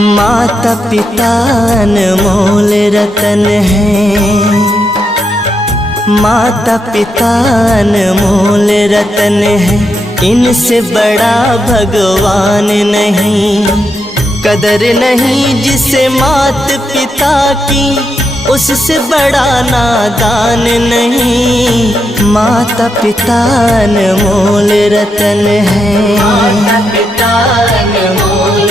माता पिता अनमोल रतन हैं, माता पिता अनमोल रतन हैं, इनसे बड़ा भगवान नहीं। कदर नहीं जिसे मात पिता की, उससे बड़ा नादान नहीं। माता पिता अनमोल रतन हैं, माता पिता अनमोल